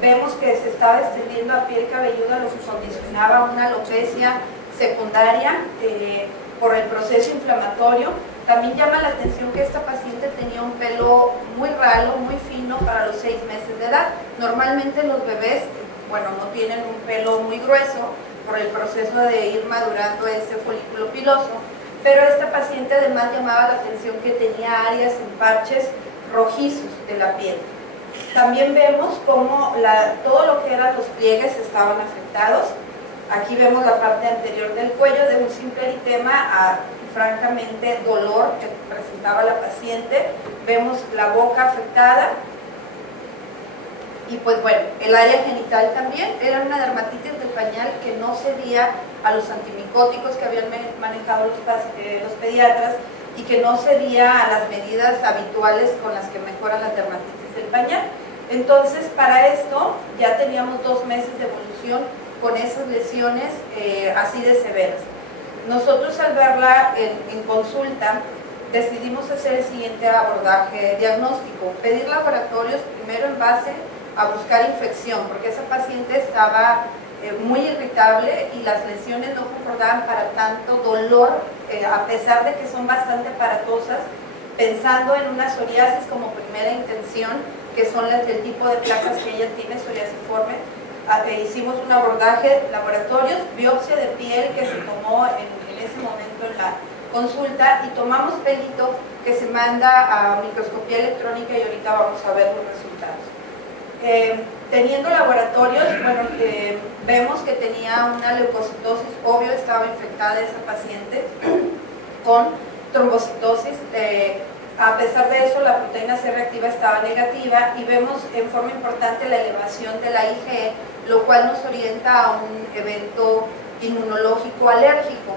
vemos que se estaba extendiendo a piel cabelluda, lo que condicionaba una alopecia secundaria por el proceso inflamatorio. También llama la atención que esta paciente tenía un pelo muy ralo, muy fino para los 6 meses de edad. Normalmente los bebés, bueno, no tienen un pelo muy grueso por el proceso de ir madurando ese folículo piloso, pero esta paciente además llamaba la atención que tenía áreas en parches rojizos de la piel. También vemos cómo todo lo que eran los pliegues estaban afectados. Aquí vemos la parte anterior del cuello de un simple eritema a francamente dolor que presentaba la paciente. Vemos la boca afectada y pues bueno, el área genital también era una dermatitis del pañal que no cedía a los antimicóticos que habían manejado los pediatras y que no cedía a las medidas habituales con las que mejoran la dermatitis del pañal. Entonces, para esto ya teníamos 2 meses de evolución con esas lesiones así de severas. Nosotros al verla en consulta decidimos hacer el siguiente abordaje diagnóstico, pedir laboratorios primero en base a buscar infección, porque esa paciente estaba muy irritable y las lesiones no concordaban para tanto dolor, a pesar de que son bastante aparatosas, pensando en una psoriasis como primera intención, que son las del tipo de placas que ella tiene, psoriasiforme. Hicimos un abordaje, laboratorios, biopsia de piel que se tomó en ese momento en la consulta y tomamos pelito que se manda a microscopía electrónica y ahorita vamos a ver los resultados. Teniendo laboratorios, bueno, vemos que tenía una leucocitosis, obvio estaba infectada esa paciente con trombocitosis. A pesar de eso, la proteína C reactiva estaba negativa y vemos en forma importante la elevación de la IgE, lo cual nos orienta a un evento inmunológico alérgico.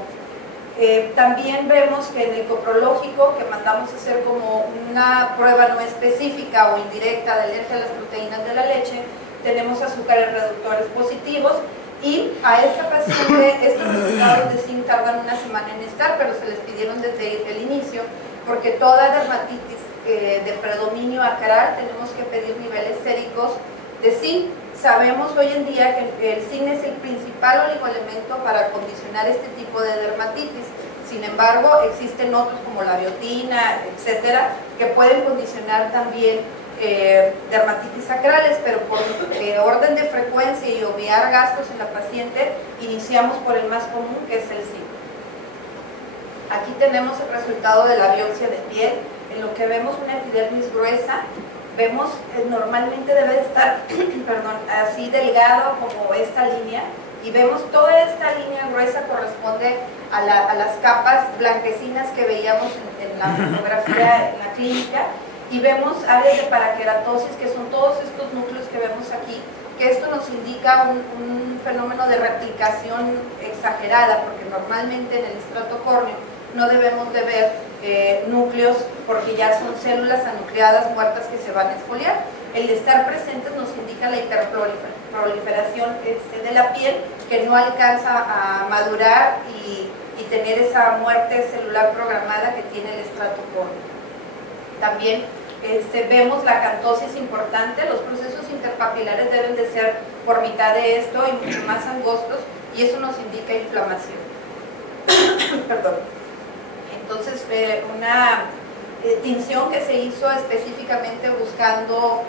También vemos que en el coprológico, que mandamos a hacer como una prueba no específica o indirecta de alergia a las proteínas de la leche, tenemos azúcares reductores positivos y a esta paciente estos resultados de zinc tardan una semana en estar, pero se les pidieron desde el inicio, porque toda dermatitis de predominio acral tenemos que pedir niveles séricos de zinc. Sabemos hoy en día que el zinc es el principal oligoelemento para condicionar este tipo de dermatitis. Sin embargo, existen otros como la biotina, etcétera, que pueden condicionar también dermatitis acrales, pero por orden de frecuencia y obviar gastos en la paciente, iniciamos por el más común, que es el zinc. Aquí tenemos el resultado de la biopsia de piel, en lo que vemos una epidermis gruesa. Vemos, normalmente debe estar perdón, así delgado como esta línea, y vemos toda esta línea gruesa corresponde a las capas blanquecinas que veíamos en la fotografía en la clínica, y vemos áreas de paraqueratosis, que son todos estos núcleos que vemos aquí, que esto nos indica un fenómeno de replicación exagerada, porque normalmente en el estrato córneo no debemos de ver núcleos porque ya son células anucleadas muertas que se van a exfoliar. El estar presentes nos indica la hiperproliferación de la piel que no alcanza a madurar y tener esa muerte celular programada que tiene el estrato córneo. También vemos la acantosis importante, los procesos interpapilares deben de ser por mitad de esto y mucho más angostos, y eso nos indica inflamación. Perdón. Entonces, una tinción que se hizo específicamente buscando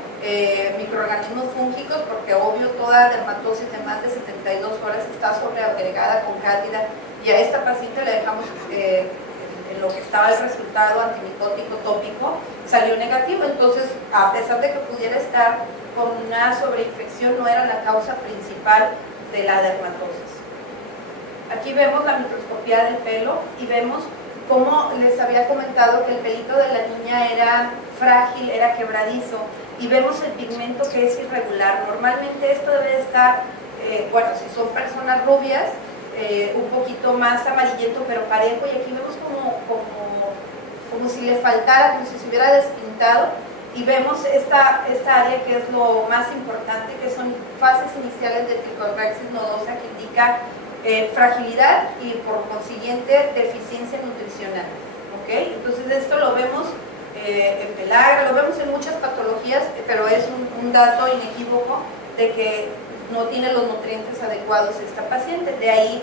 microorganismos fúngicos, porque obvio toda dermatosis de más de 72 horas está sobreagregada con cándida, y a esta paciente le dejamos en lo que estaba el resultado antimicótico tópico, salió negativo. Entonces, a pesar de que pudiera estar con una sobreinfección, no era la causa principal de la dermatosis. Aquí vemos la microscopía del pelo y vemos, como les había comentado, que el pelito de la niña era frágil, era quebradizo, y vemos el pigmento que es irregular. Normalmente esto debe estar, bueno, si son personas rubias, un poquito más amarillento pero parejo, y aquí vemos como si le faltara, como si se hubiera despintado, y vemos esta área que es lo más importante, que son fases iniciales de trichorrhexis nodosa, que indica fragilidad y por consiguiente deficiencia nutricional. ¿Okay? Entonces esto lo vemos en pelagra, lo vemos en muchas patologías, pero es un dato inequívoco de que no tiene los nutrientes adecuados esta paciente. De ahí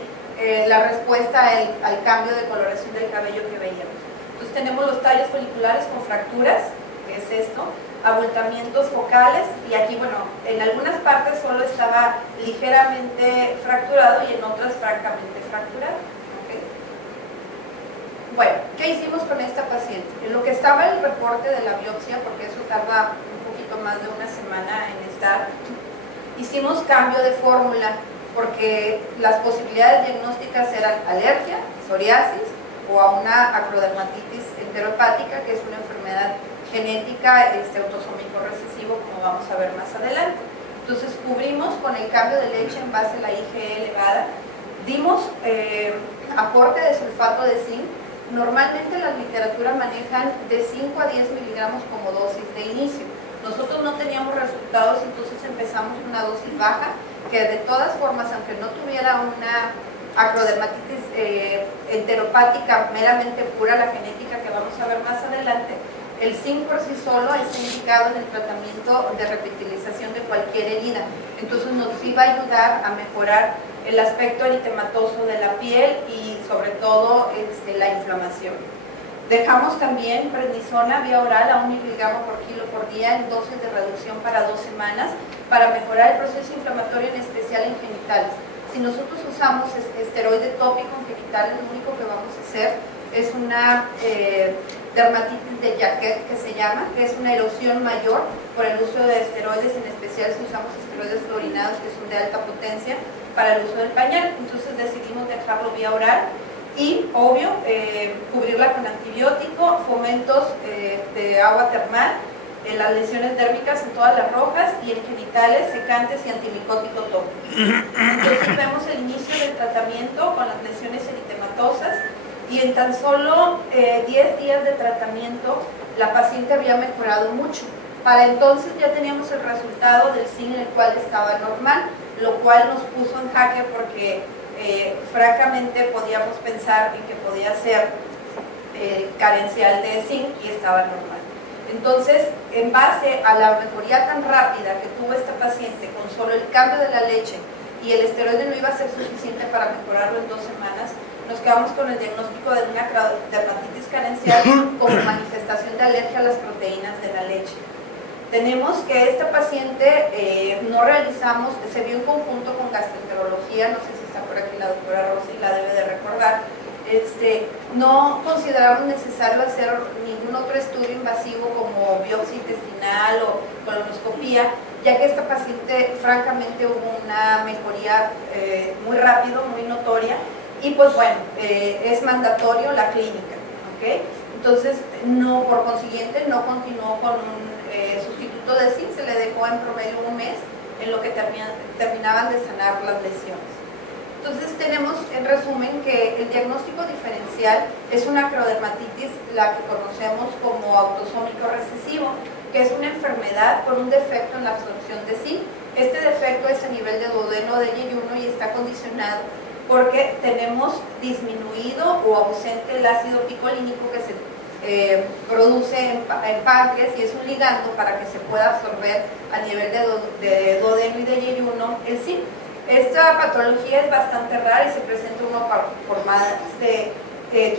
la respuesta al cambio de coloración del cabello que veíamos. Entonces tenemos los tallos foliculares con fracturas, que es esto, abultamientos focales, y aquí, bueno, en algunas partes solo estaba ligeramente fracturado y en otras francamente fracturado. ¿Okay? Bueno, ¿qué hicimos con esta paciente? En lo que estaba el reporte de la biopsia, porque eso tarda un poquito más de una semana en estar, hicimos cambio de fórmula, porque las posibilidades diagnósticas eran alergia, psoriasis o a una acrodermatitis enteropática, que es una enfermedad genética autosómico recesivo, como vamos a ver más adelante. Entonces cubrimos con el cambio de leche en base a la IgE elevada, dimos aporte de sulfato de zinc. Normalmente la literatura manejan de 5 a 10 miligramos como dosis de inicio. Nosotros no teníamos resultados, entonces empezamos una dosis baja, que de todas formas, aunque no tuviera una acrodermatitis enteropática meramente pura, la genética que vamos a ver más adelante, el zinc por sí solo está indicado en el tratamiento de repitilización de cualquier herida. Entonces nos iba a ayudar a mejorar el aspecto eritematoso de la piel y sobre todo la inflamación. Dejamos también prednisona vía oral a 1 miligramo por kilo por día en dosis de reducción para 2 semanas para mejorar el proceso inflamatorio, en especial en genitales. Si nosotros usamos esteroide tópico en genitales, lo único que vamos a hacer es una dermatitis de Jacquet, que se llama, que es una erosión mayor por el uso de esteroides, en especial si usamos esteroides fluorinados, que son de alta potencia, para el uso del pañal. Entonces decidimos dejarlo vía oral y, obvio, cubrirla con antibiótico, fomentos de agua termal, en las lesiones dérmicas en todas las rojas y en genitales, secantes y antimicótico tópico. Entonces vemos el inicio del tratamiento con las lesiones eritematosas y en tan solo 10 días de tratamiento la paciente había mejorado mucho. Para entonces ya teníamos el resultado del zinc, en el cual estaba normal, lo cual nos puso en jaque porque francamente podíamos pensar en que podía ser carencial de zinc y estaba normal. Entonces, en base a la mejoría tan rápida que tuvo esta paciente con solo el cambio de la leche y el esteroide no iba a ser suficiente para mejorarlo en 2 semanas, nos quedamos con el diagnóstico de una dermatitis carencial como manifestación de alergia a las proteínas de la leche. Tenemos que esta paciente no realizamos, se vio en conjunto con gastroenterología, no sé si está por aquí la doctora Rosy, la debe de recordar. No consideramos necesario hacer ningún otro estudio invasivo como biopsia intestinal o colonoscopía, ya que esta paciente francamente hubo una mejoría muy rápido, muy notoria, y pues bueno, es mandatorio la clínica, ¿okay? Entonces, no, por consiguiente, no continuó con un sustituto de zinc, se le dejó en promedio 1 mes en lo que terminaban de sanar las lesiones. Entonces tenemos en resumen que el diagnóstico diferencial es una acrodermatitis, la que conocemos como autosómico recesivo, que es una enfermedad por un defecto en la absorción de zinc. Este defecto es a nivel de duodeno de yeyuno y está condicionado porque tenemos disminuido o ausente el ácido picolínico que se produce en páncreas y es un ligando para que se pueda absorber a nivel de duodeno y de yeyuno el zinc. Esta patología es bastante rara y se presenta uno por más de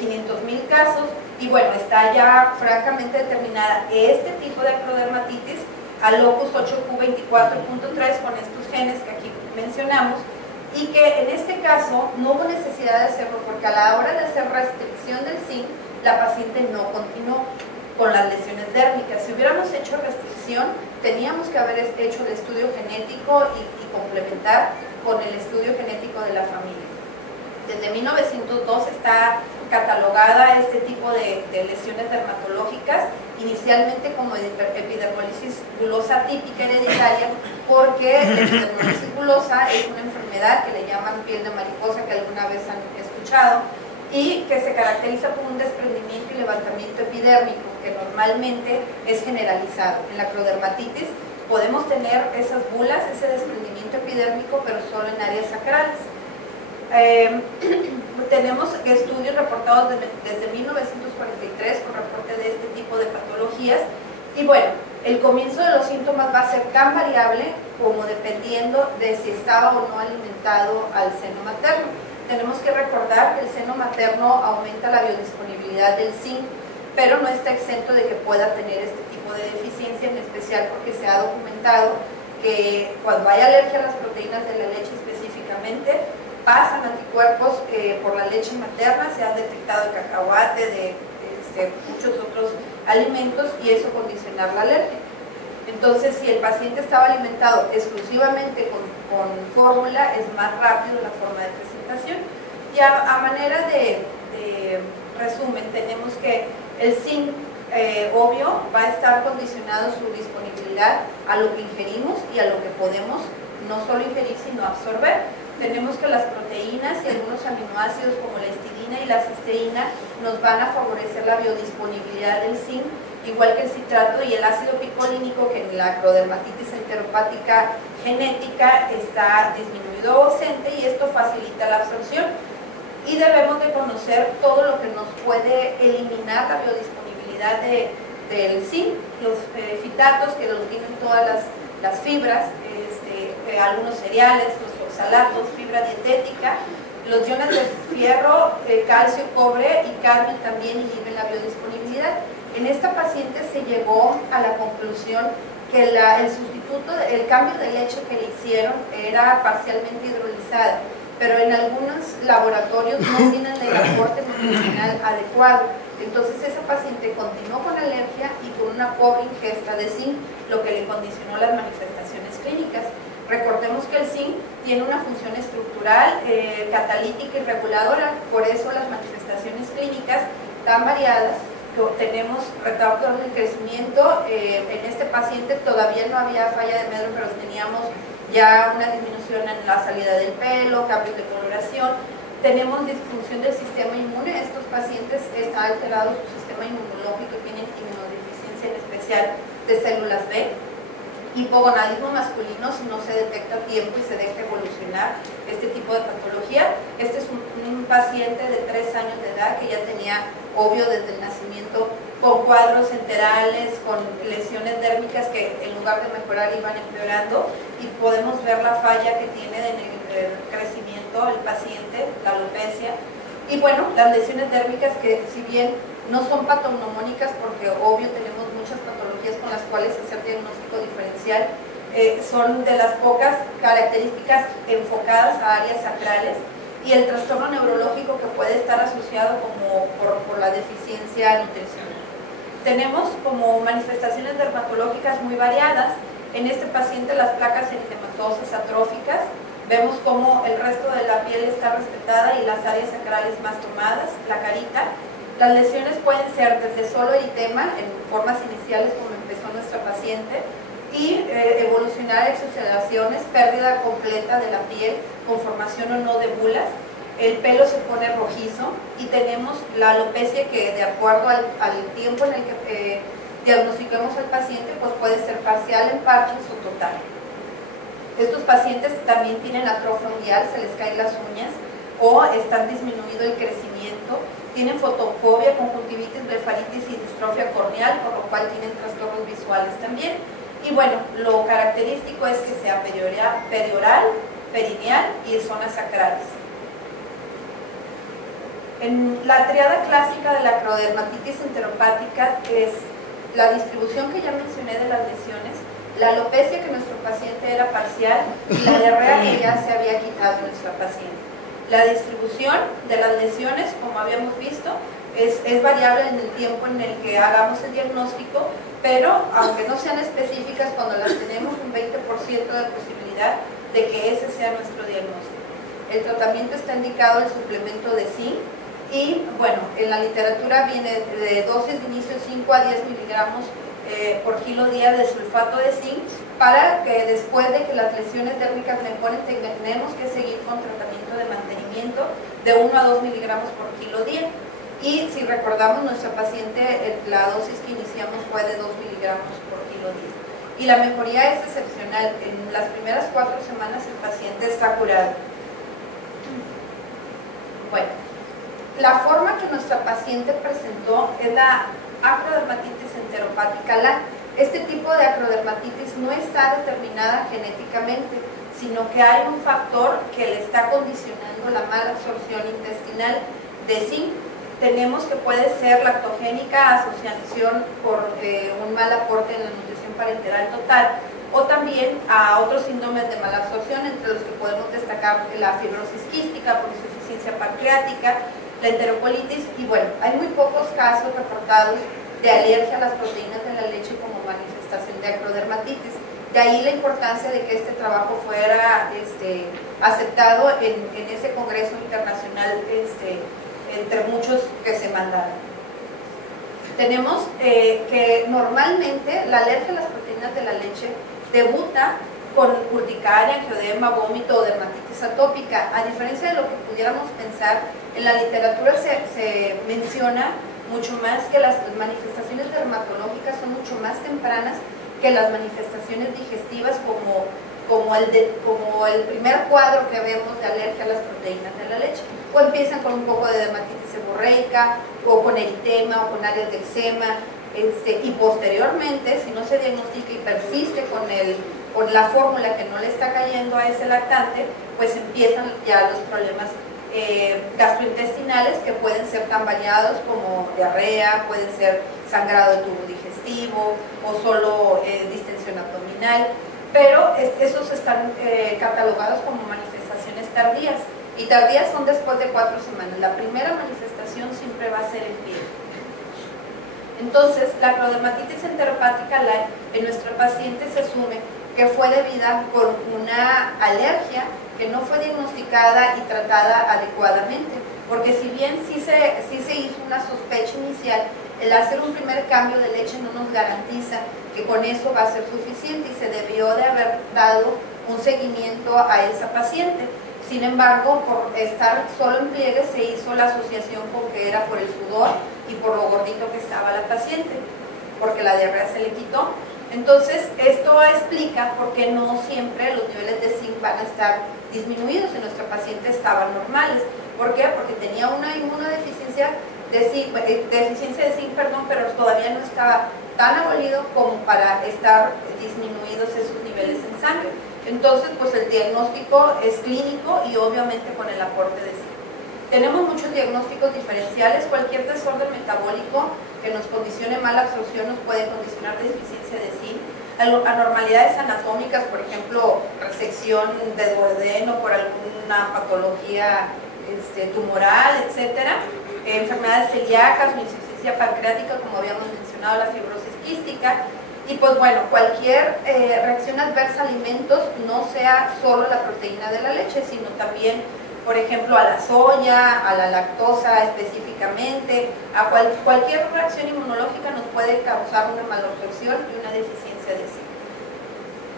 500,000 casos y bueno, está ya francamente determinada este tipo de acrodermatitis a locus 8q24.3 con estos genes que aquí mencionamos y que en este caso no hubo necesidad de hacerlo porque a la hora de hacer restricción del zinc la paciente no continuó con las lesiones dérmicas. Si hubiéramos hecho restricción, teníamos que haber hecho el estudio genético y complementar con el estudio genético de la familia. Desde 1902 está catalogada este tipo de lesiones dermatológicas, inicialmente como epidermolisis bulosa típica hereditaria, porque la epidermolisis bulosa es una enfermedad que le llaman piel de mariposa, que alguna vez han escuchado, y que se caracteriza por un desprendimiento y levantamiento epidérmico, que normalmente es generalizado. En la acrodermatitis podemos tener esas bulas, ese desprendimiento epidérmico, pero solo en áreas sacrales. Tenemos estudios reportados desde 1943 con reporte de este tipo de patologías. Y bueno, el comienzo de los síntomas va a ser tan variable como dependiendo de si estaba o no alimentado al seno materno. Tenemos que recordar que el seno materno aumenta la biodisponibilidad del zinc, pero no está exento de que pueda tener este tipo de deficiencia, en especial porque se ha documentado que cuando hay alergia a las proteínas de la leche específicamente, pasan anticuerpos por la leche materna, se han detectado de cacahuate, de muchos otros alimentos, y eso condicionar la alergia. Entonces, si el paciente estaba alimentado exclusivamente con fórmula, es más rápido la forma de presentación. Y a manera de resumen, tenemos que el zinc, obvio, va a estar condicionado su disponibilidad a lo que ingerimos y a lo que podemos no solo ingerir, sino absorber. Tenemos que las proteínas y algunos aminoácidos como la histidina y la cisteína nos van a favorecer la biodisponibilidad del zinc, igual que el citrato y el ácido picolínico, que en la acrodermatitis enteropática genética está disminuido o ausente, y esto facilita la absorción. Y debemos de conocer todo lo que nos puede eliminar la biodisponibilidad del zinc, los fitatos, que los tienen todas las fibras, algunos cereales, los oxalatos, fibra dietética, los iones de fierro, calcio, cobre y cadmio también inhiben la biodisponibilidad. En esta paciente se llegó a la conclusión que el sustituto, el cambio de leche que le hicieron era parcialmente hidrolizada, pero en algunos laboratorios no tienen el aporte nutricional adecuado. Entonces esa paciente continuó con alergia y con una pobre ingesta de zinc, lo que le condicionó las manifestaciones clínicas. Recordemos que el zinc tiene una función estructural, catalítica y reguladora, por eso las manifestaciones clínicas tan variadas. Tenemos retardo del crecimiento, en este paciente todavía no había falla de Medron, pero teníamos ya una disminución en la salida del pelo, cambios de coloración. Tenemos disfunción del sistema inmune, estos pacientes está alterado su sistema inmunológico, tienen inmunodeficiencia en especial de células B. Hipogonadismo masculino, si no se detecta a tiempo y se deja evolucionar este tipo de patología. Este es un paciente de 3 años de edad que ya tenía, obvio, desde el nacimiento, con cuadros enterales, con lesiones dérmicas que en lugar de mejorar iban empeorando, y podemos ver la falla que tiene en el crecimiento el paciente, la alopecia. Y bueno, las lesiones dérmicas, que si bien no son patognomónicas, porque obvio tenemos muchas patologías con las cuales hacer diagnóstico diferencial, son de las pocas características enfocadas a áreas sacrales, y el trastorno neurológico que puede estar asociado como por la deficiencia nutricional. Tenemos como manifestaciones dermatológicas muy variadas. En este paciente las placas eritematosas atróficas, vemos como el resto de la piel está respetada y las áreas sacrales más tomadas, la carita. Las lesiones pueden ser desde solo eritema, en formas iniciales como empezó nuestra paciente, y evolucionar a exudaciones, pérdida completa de la piel, con formación o no de bulas. El pelo se pone rojizo y tenemos la alopecia, que de acuerdo al tiempo en el que diagnostiquemos al paciente, pues puede ser parcial en parches o total. Estos pacientes también tienen atrofia unguial, se les caen las uñas o están disminuido el crecimiento, tienen fotofobia, conjuntivitis, blefaritis y distrofia corneal, por lo cual tienen trastornos visuales también. Y bueno, lo característico es que sea perioral, perineal y zonas sacrales. En la triada clásica de la acrodermatitis enteropática es la distribución que ya mencioné de las lesiones, la alopecia, que nuestro paciente era parcial, y la diarrea que ya se había quitado en nuestra paciente. La distribución de las lesiones, como habíamos visto, es variable en el tiempo en el que hagamos el diagnóstico, pero aunque no sean específicas, cuando las tenemos un 20% de posibilidad de que ese sea nuestro diagnóstico. El tratamiento está indicado el suplemento de zinc, y bueno, en la literatura viene de dosis de inicio 5 a 10 miligramos por kilo día de sulfato de zinc, para que después de que las lesiones dérmicas mejoren tenemos que seguir con tratamiento de mantenimiento de 1 a 2 miligramos por kilo día. Y si recordamos, nuestra paciente, la dosis que iniciamos fue de 2 miligramos por kilo día. Y la mejoría es excepcional. En las primeras 4 semanas el paciente está curado. Bueno, la forma que nuestra paciente presentó es la acrodermatitis enteropática LAC. Este tipo de acrodermatitis no está determinada genéticamente, sino que hay un factor que le está condicionando la mala absorción intestinal de zinc. Tenemos que puede ser lactogénica, asociación por un mal aporte en la nutrición parenteral total, o también a otros síndromes de mala absorción, entre los que podemos destacar la fibrosis quística por insuficiencia pancreática, la enterocolitis, y bueno, hay muy pocos casos reportados de alergia a las proteínas de la leche como manifestación de acrodermatitis. De ahí la importancia de que este trabajo fuera aceptado en ese congreso internacional, entre muchos que se mandaron. Tenemos que normalmente la alergia a las proteínas de la leche debuta con urticaria, angioedema, vómito o dermatitis atópica. A diferencia de lo que pudiéramos pensar, en la literatura se menciona mucho más que las manifestaciones dermatológicas son mucho más tempranas que las manifestaciones digestivas, como el primer cuadro que vemos de alergia a las proteínas de la leche. O empiezan con un poco de dermatitis seborreica, o con eritema, o con áreas de eczema, y posteriormente, si no se diagnostica y persiste con la fórmula que no le está cayendo a ese lactante, pues empiezan ya los problemas gastrointestinales, que pueden ser tan variados como diarrea, pueden ser sangrado de tubo digestivo o solo distensión abdominal, pero esos están catalogados como manifestaciones tardías, y tardías son después de 4 semanas. La primera manifestación siempre va a ser en piel. Entonces, la acrodermatitis enteropática LAC en nuestro paciente se asume que fue debida por una alergia que no fue diagnosticada y tratada adecuadamente, porque si bien sí se hizo una sospecha inicial, el hacer un primer cambio de leche no nos garantiza que con eso va a ser suficiente, y se debió de haber dado un seguimiento a esa paciente. Sin embargo, por estar solo en pliegue, se hizo la asociación con que era por el sudor y por lo gordito que estaba la paciente, porque la diarrea se le quitó. Entonces, esto explica por qué no siempre los niveles de zinc van a estar disminuidos en nuestra paciente estaban normales. ¿Por qué? Porque tenía una inmunodeficiencia deficiencia de zinc, pero todavía no estaba tan abolido como para estar disminuidos esos niveles en sangre. Entonces, pues el diagnóstico es clínico y obviamente con el aporte de zinc. Tenemos muchos diagnósticos diferenciales. Cualquier desorden metabólico que nos condicione mala absorción nos puede condicionar deficiencia de zinc. Anormalidades anatómicas, por ejemplo, resección de duodeno por alguna patología tumoral, etcétera. Enfermedades celíacas o insuficiencia pancreática, como habíamos mencionado, la fibrosis quística. Y pues bueno, cualquier reacción adversa a alimentos, no sea solo la proteína de la leche, sino también, por ejemplo, a la soya, a la lactosa específicamente, a cualquier reacción inmunológica nos puede causar una malabsorción y una deficiencia de zinc.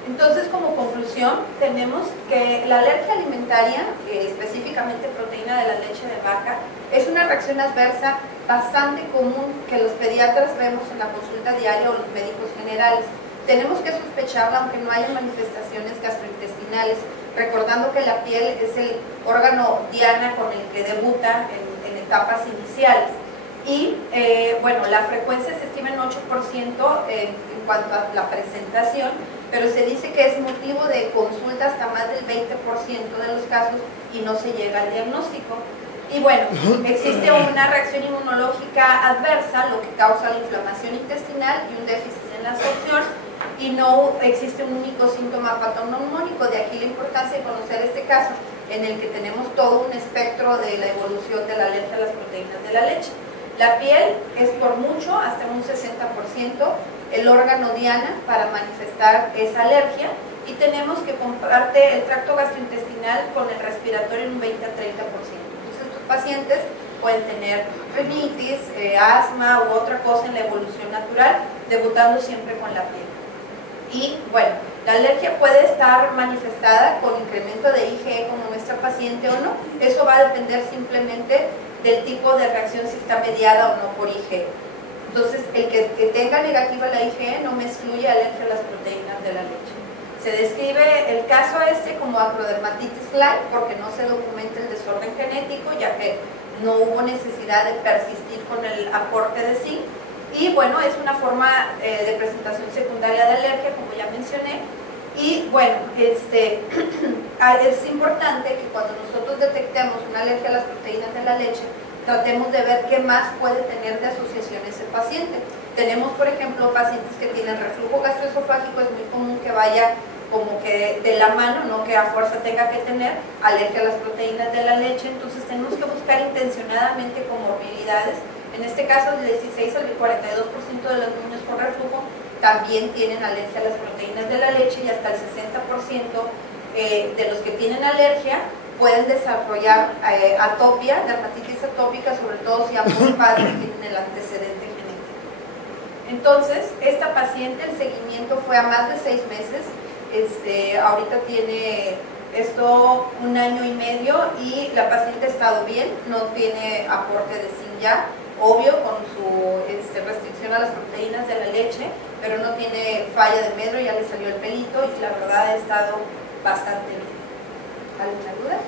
Entonces, como conclusión, tenemos que la alergia alimentaria, específicamente proteína de la leche de vaca, es una reacción adversa bastante común que los pediatras vemos en la consulta diaria o los médicos generales. Tenemos que sospecharla aunque no haya manifestaciones gastrointestinales, recordando que la piel es el órgano diana con el que debuta en etapas iniciales. Y bueno, la frecuencia se estima en 8% en cuanto a la presentación, pero se dice que es motivo de consulta hasta más del 20% de los casos y no se llega al diagnóstico. Y bueno, existe una reacción inmunológica adversa, lo que causa la inflamación intestinal y un déficit en la absorción, y no existe un único síntoma patoneumónico. De aquí la importancia de conocer este caso, en el que tenemos todo un espectro de la evolución de la alergia a las proteínas de la leche. La piel es por mucho, hasta un 60%, el órgano diana para manifestar esa alergia, y tenemos que comparte el tracto gastrointestinal con el respiratorio en un 20 a 30%. Entonces, estos pacientes pueden tener rinitis, asma u otra cosa en la evolución natural, debutando siempre con la piel. Y bueno, la alergia puede estar manifestada con incremento de IgE como nuestra paciente o no. Eso va a depender simplemente del tipo de reacción, si está mediada o no por IgE. Entonces, el que tenga negativa la IgE no me excluye alergia a las proteínas de la leche. Se describe el caso como acrodermatitis light porque no se documenta el desorden genético, ya que no hubo necesidad de persistir con el aporte de zinc. Y bueno, es una forma de presentación secundaria de alergia, como ya mencioné. Y bueno, es importante que cuando nosotros detectemos una alergia a las proteínas de la leche, tratemos de ver qué más puede tener de asociación ese paciente. Tenemos, por ejemplo, pacientes que tienen reflujo gastroesofágico, es muy común que vaya como que de la mano, no que a fuerza tenga que tener alergia a las proteínas de la leche, entonces tenemos que buscar intencionadamente comorbilidades. En este caso, del 16 al 42% de los niños con reflujo también tienen alergia a las proteínas de la leche y hasta el 60% de los que tienen alergia pueden desarrollar atopia, dermatitis atópica, sobre todo si ambos padres tienen el antecedente genético. Entonces, esta paciente, el seguimiento fue a más de 6 meses, ahorita tiene esto 1 año y medio y la paciente ha estado bien, no tiene aporte de zinc ya, obvio con su restricción a las proteínas de la leche, pero no tiene falla de medro, ya le salió el pelito y la verdad ha estado bastante bien. ¿Alguna duda?